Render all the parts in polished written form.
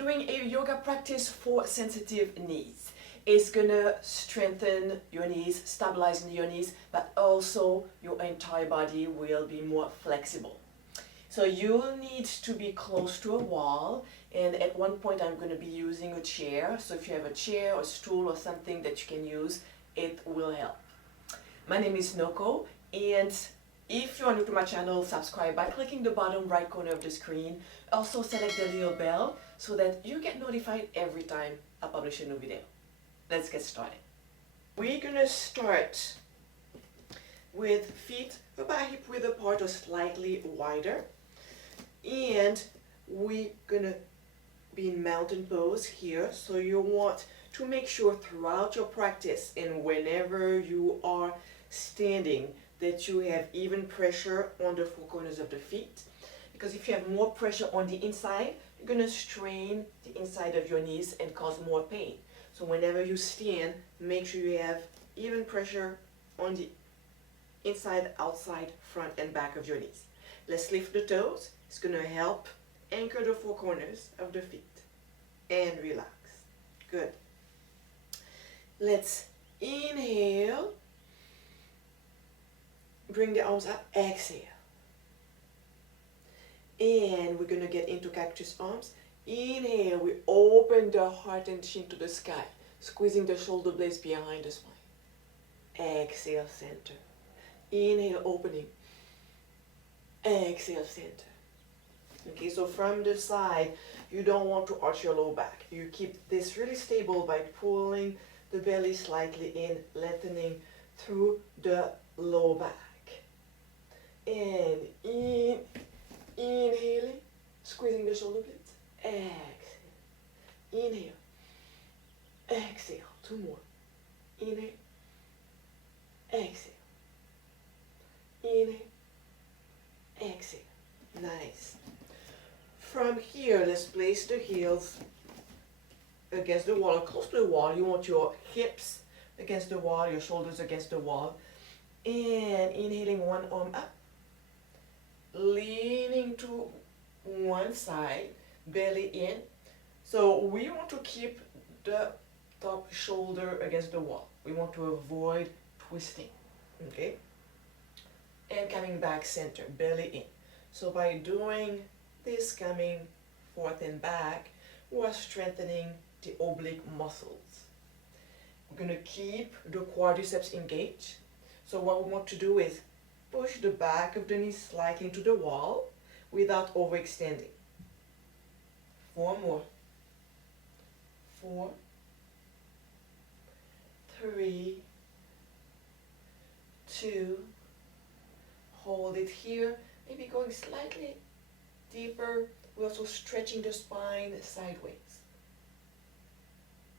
Doing a yoga practice for sensitive knees. It's gonna strengthen your knees, stabilizing your knees, but also your entire body will be more flexible. So you'll need to be close to a wall, and at one point I'm going to be using a chair. So if you have a chair or stool or something that you can use, it will help. My name is Noko, and if you are new to my channel, subscribe by clicking the bottom right corner of the screen. Also select the little bell so that you get notified every time I publish a new video. Let's get started. We're going to start with feet about hip width apart or slightly wider. And we're gonna be in mountain pose here, so you want to make sure throughout your practice and whenever you are standing that you have even pressure on the four corners of the feet, because if you have more pressure on the inside, you're gonna strain the inside of your knees and cause more pain. So whenever you stand, make sure you have even pressure on the inside, outside, front and back of your knees. Let's lift the toes. It's going to help anchor the four corners of the feet and relax. Good. Let's inhale. Bring the arms up. Exhale. And we're going to get into cactus arms. Inhale. We open the heart and chin to the sky, squeezing the shoulder blades behind the spine. Exhale, center. Inhale, opening. Exhale, center. Okay, so from the side, you don't want to arch your low back. You keep this really stable by pulling the belly slightly in, lengthening through the low back. And inhaling, squeezing the shoulder blades. Exhale. Inhale. Exhale. Two more. Inhale. Exhale. Inhale. Exhale. Nice. From here, let's place the heels against the wall or close to the wall. You want your hips against the wall, your shoulders against the wall. And inhaling, one arm up. Leaning to one side, belly in. So we want to keep the top shoulder against the wall. We want to avoid twisting. Okay? And coming back center, belly in. So by doing this, coming forth and back, we're strengthening the oblique muscles. We're going to keep the quadriceps engaged. So what we want to do is push the back of the knee slightly into the wall without overextending. Four more. 4, 3, 2, hold it here, maybe going slightly deeper. We're also stretching the spine sideways.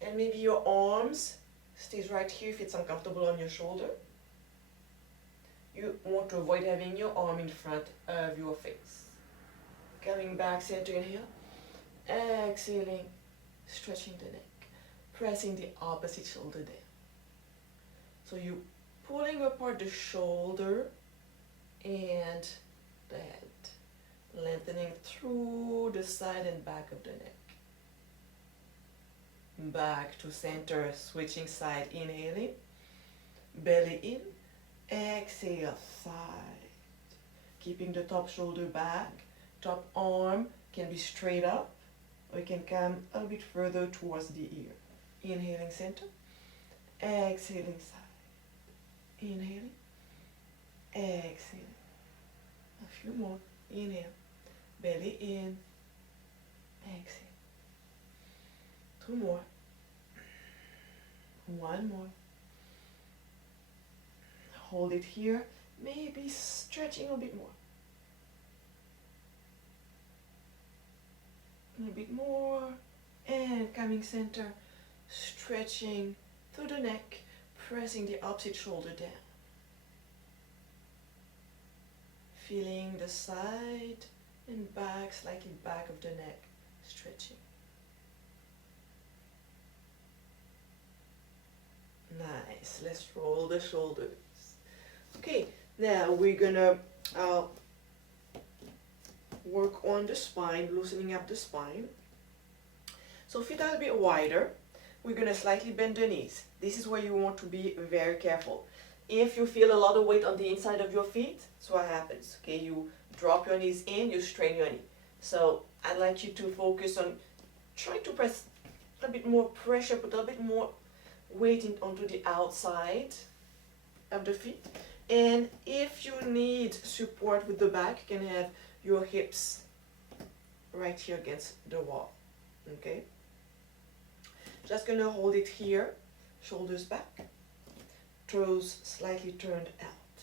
And maybe your arms stays right here if it's uncomfortable on your shoulder. You want to avoid having your arm in front of your face. Coming back, center, inhale. Exhaling, stretching the neck. Pressing the opposite shoulder down. So you pulling apart the shoulder and the head, lengthening through the side and back of the neck. Back to center, switching side, inhaling, belly in, exhale, side. Keeping the top shoulder back, top arm can be straight up, or it can come a little bit further towards the ear. Inhaling center, exhaling side. Inhaling, exhaling. A few more. Inhale, belly in, exhale. 2 more. 1 more. Hold it here, maybe stretching a bit more. A bit more, and coming center, stretching through the neck, pressing the opposite shoulder down. Feeling the side and back, slightly back of the neck, stretching. Nice. Let's roll the shoulders. Okay, now we're gonna work on the spine, loosening up the spine. So feet a little bit wider. We're going to slightly bend the knees. This is where you want to be very careful. If you feel a lot of weight on the inside of your feet, that's what happens. Okay, you drop your knees in, you strain your knee. So I'd like you to focus on trying to press a bit more pressure, put a bit more weight onto the outside of the feet. And if you need support with the back, you can have your hips right here against the wall. Okay? Just gonna hold it here, shoulders back, toes slightly turned out.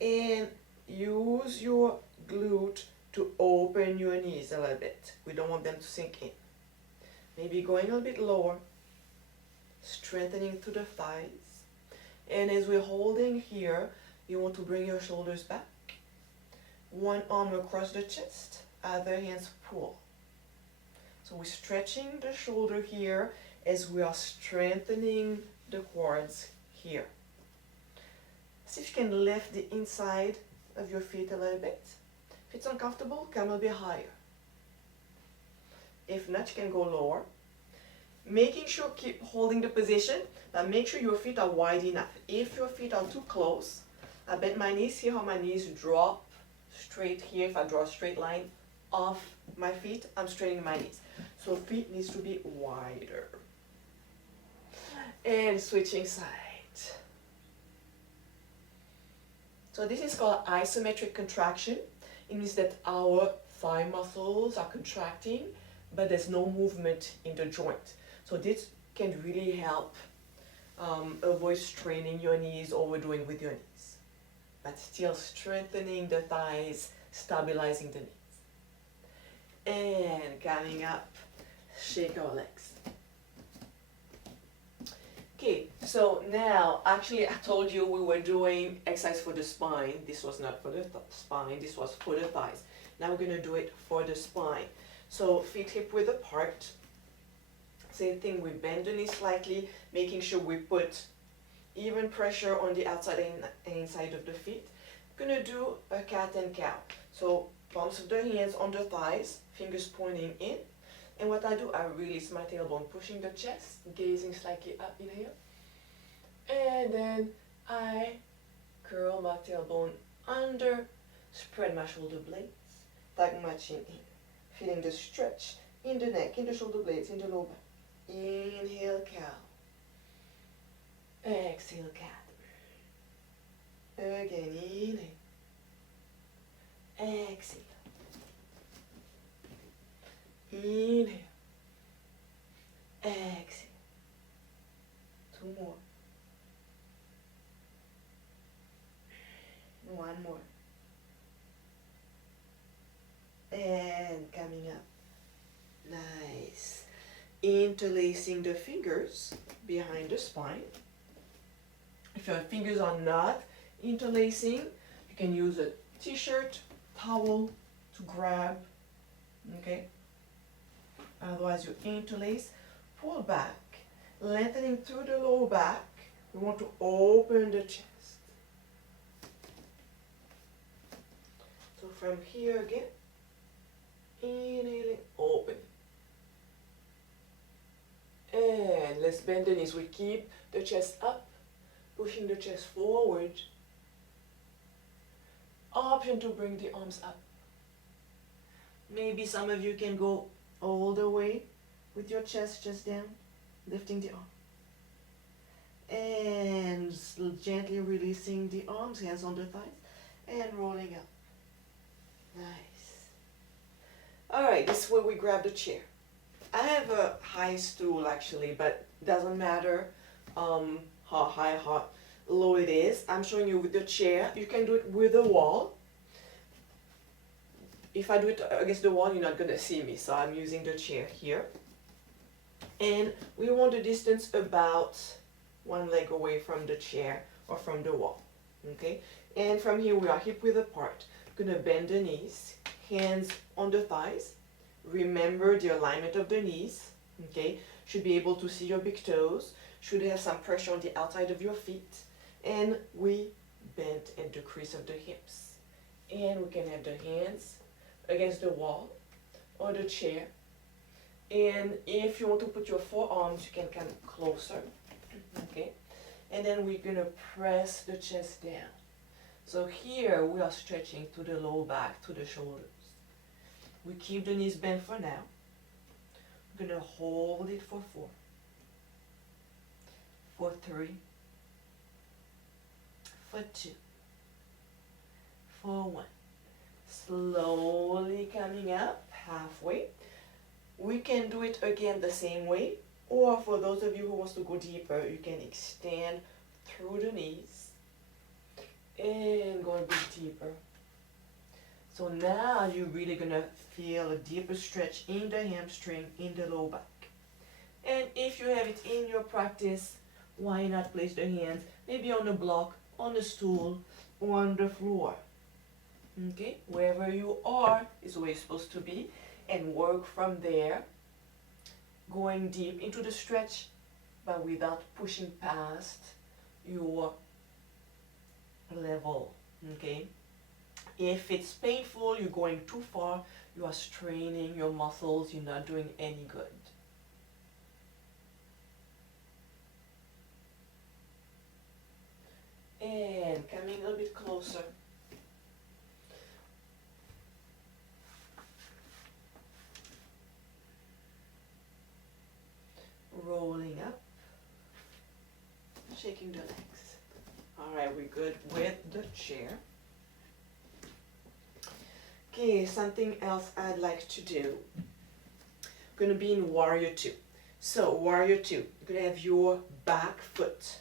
And use your glute to open your knees a little bit. We don't want them to sink in. Maybe going a little bit lower, strengthening through the thighs. And as we're holding here, you want to bring your shoulders back. One arm across the chest, other hands pull. So we're stretching the shoulder here as we are strengthening the quads here. See if you can lift the inside of your feet a little bit. If it's uncomfortable, come a little bit higher. If not, you can go lower. Making sure keep holding the position, but make sure your feet are wide enough. If your feet are too close, I bend my knees. See how my knees drop straight here. If I draw a straight line off my feet, I'm straightening my knees. So feet needs to be wider. And switching side. So this is called isometric contraction. It means that our thigh muscles are contracting, but there's no movement in the joint. So this can really help avoid straining your knees, overdoing with your knees, but still strengthening the thighs, stabilizing the knees. And coming up, shake our legs. Okay, so now, actually I told you we were doing exercise for the spine. This was not for the spine, this was for the thighs. Now we're gonna do it for the spine. So feet hip width apart. Same thing, we bend the knee slightly, making sure we put even pressure on the outside and inside of the feet. Gonna do a cat and cow. So palms of the hands on the thighs, fingers pointing in. And what I do, I release my tailbone, pushing the chest, gazing slightly up, inhale. And then I curl my tailbone under, spread my shoulder blades, tuck my chin in. Feeling the stretch in the neck, in the shoulder blades, in the lower back. Inhale, cow. Exhale, cat. Again, inhale. Exhale. Inhale. Exhale. Two more. One more. And coming up. Nice. Interlacing the fingers behind the spine. If your fingers are not interlacing, you can use a t-shirt, towel to grab. Okay? Otherwise you interlace, pull back, lengthening through the lower back. We want to open the chest. So from here again, inhaling, open. And let's bend the knees. We keep the chest up, pushing the chest forward. Option to bring the arms up. Maybe some of you can go all the way with your chest just down, lifting the arm. And gently releasing the arms, hands on the thighs, and rolling up. Nice. Alright, this is where we grab the chair. I have a high stool actually, but doesn't matter how high, how low it is. I'm showing you with the chair. You can do it with the wall. If I do it against the wall, you're not going to see me, so I'm using the chair here. And we want the distance about one leg away from the chair or from the wall. Okay? And from here we are hip width apart. Going to bend the knees, hands on the thighs. Remember the alignment of the knees. Okay? Should be able to see your big toes. Should have some pressure on the outside of your feet. And we bend at the crease of the hips. And we can have the hands against the wall or the chair. And if you want to put your forearms, you can come closer, okay? And then we're gonna press the chest down. So here we are stretching to the low back, to the shoulders. We keep the knees bent for now. We're gonna hold it for 4, for 3, for 2, for 1. Slowly coming up, halfway. We can do it again the same way, or for those of you who wants to go deeper, you can extend through the knees and go a bit deeper. So now you're really gonna feel a deeper stretch in the hamstring, in the low back. And if you have it in your practice, why not place the hands maybe on the block, on the stool, or on the floor. Okay, wherever you are is where you're supposed to be, and work from there, going deep into the stretch, but without pushing past your level. Okay, if it's painful, you're going too far, you are straining your muscles, you're not doing any good. And coming a little bit closer. Rolling up, shaking the legs. All right, we're good with the chair. Okay, something else I'd like to do. Gonna be in Warrior 2. So Warrior 2, you're gonna have your back foot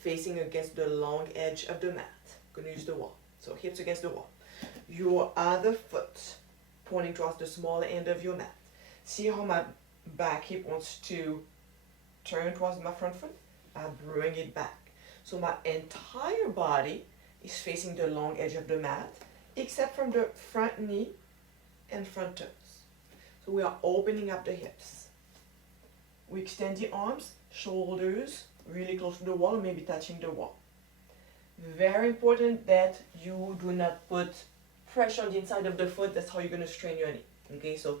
facing against the long edge of the mat. Gonna use the wall. So hips against the wall. Your other foot pointing towards the smaller end of your mat. See how my back hip wants to turn towards my front foot? I bring it back. So my entire body is facing the long edge of the mat, except from the front knee and front toes. So we are opening up the hips. We extend the arms, shoulders really close to the wall, maybe touching the wall. Very important that you do not put pressure on the inside of the foot. That's how you're going to strain your knee. Okay, so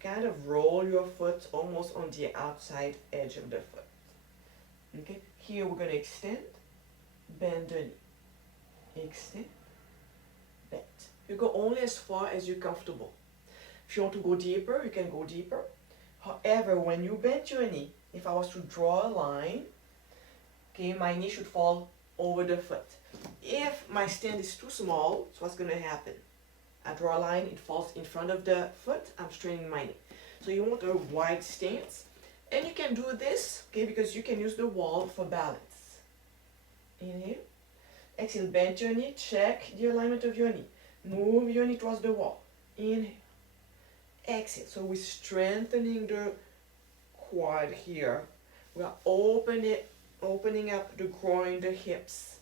kind of roll your foot almost on the outside edge of the foot. Okay, here we're going to extend, bend the knee. Extend, bend. You go only as far as you're comfortable. If you want to go deeper, you can go deeper. However, when you bend your knee, if I was to draw a line, okay, my knee should fall over the foot. If my stand is too small, so what's going to happen? I draw a line, it falls in front of the foot, I'm straining my knee. So you want a wide stance. And you can do this, okay, because you can use the wall for balance. Inhale. Exhale, bend your knee, check the alignment of your knee. Move your knee towards the wall. Inhale. Exhale. So we're strengthening the quad here. We are opening up the groin, the hips.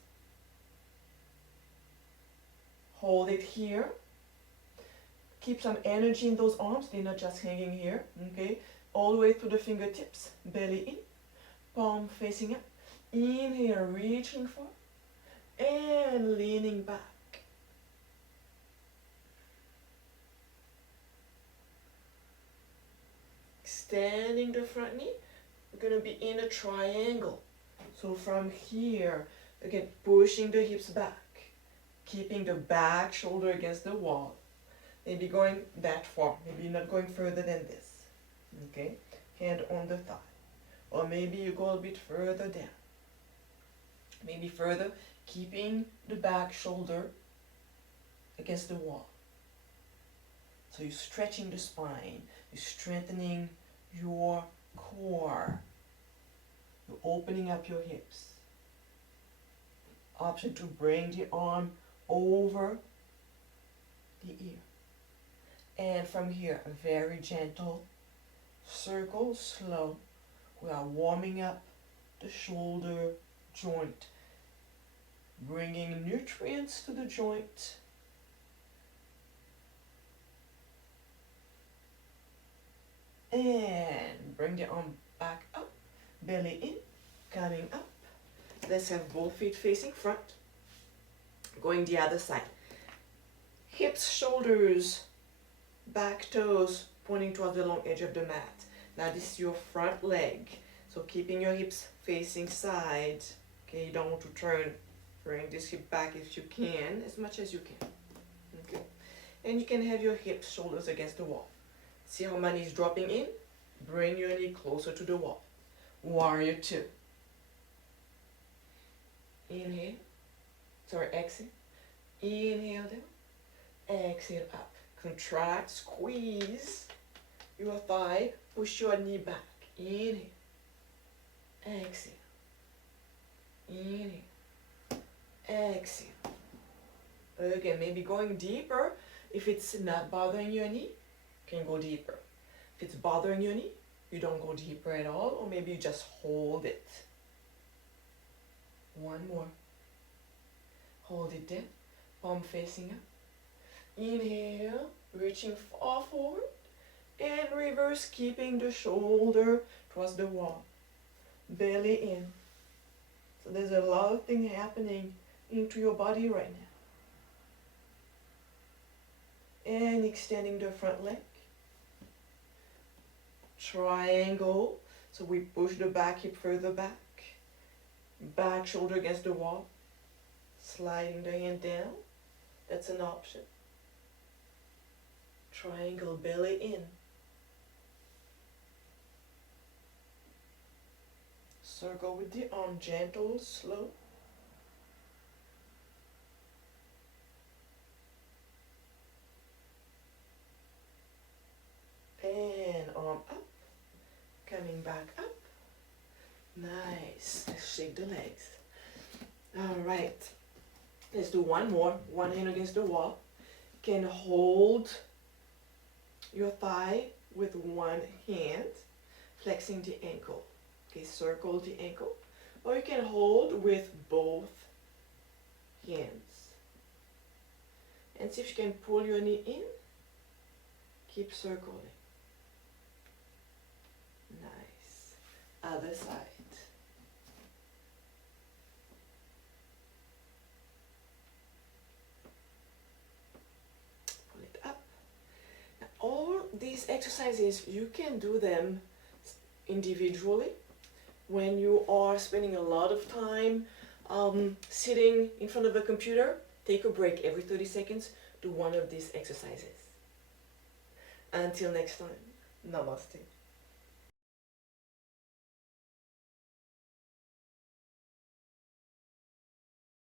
Hold it here. Keep some energy in those arms, they're not just hanging here, okay? All the way to the fingertips, belly in, palm facing up. Inhale, reaching for, and leaning back. Extending the front knee, we're gonna be in a triangle. So from here, again, pushing the hips back, keeping the back shoulder against the wall. Maybe going that far, maybe not going further than this. Okay, hand on the thigh. Or maybe you go a bit further down. Maybe further, keeping the back shoulder against the wall. So you're stretching the spine, you're strengthening your core. You're opening up your hips. Option to bring the arm over the ear. And from here, a very gentle circle, slow. We are warming up the shoulder joint, bringing nutrients to the joint. And bring the arm back up, belly in, coming up. Let's have both feet facing front. Going the other side. Hips, shoulders, back toes pointing towards the long edge of the mat. Now this is your front leg. So keeping your hips facing side. Okay, you don't want to turn. Bring this hip back if you can, as much as you can. Okay, and you can have your hips, shoulders against the wall. See how my knee is dropping in? Bring your knee closer to the wall. Warrior 2. Inhale. Sorry, exhale. Inhale down. Exhale up. Contract, squeeze your thigh. Push your knee back. Inhale. Exhale. Inhale. Exhale. Again, maybe going deeper. If it's not bothering your knee, you can go deeper. If it's bothering your knee, you don't go deeper at all, or maybe you just hold it. One more. Hold it there, palm facing up. Inhale, reaching far forward, and reverse, keeping the shoulder towards the wall. Belly in. So there's a lot of things happening into your body right now. And extending the front leg. Triangle. So we push the back hip further back. Back shoulder against the wall. Sliding the hand down. That's an option. Triangle, belly in. Circle with the arm, gentle, slow. And arm up. Coming back up. Nice. Let's shake the legs. All right. Let's do one more. One hand against the wall. Can hold your thigh with one hand, flexing the ankle. Okay, circle the ankle. Or you can hold with both hands. And see if you can pull your knee in. Keep circling. Nice. Other side. Pull it up. Now, all these exercises, you can do them individually. When you are spending a lot of time sitting in front of a computer, take a break every 30 seconds. Do one of these exercises. Until next time, namaste.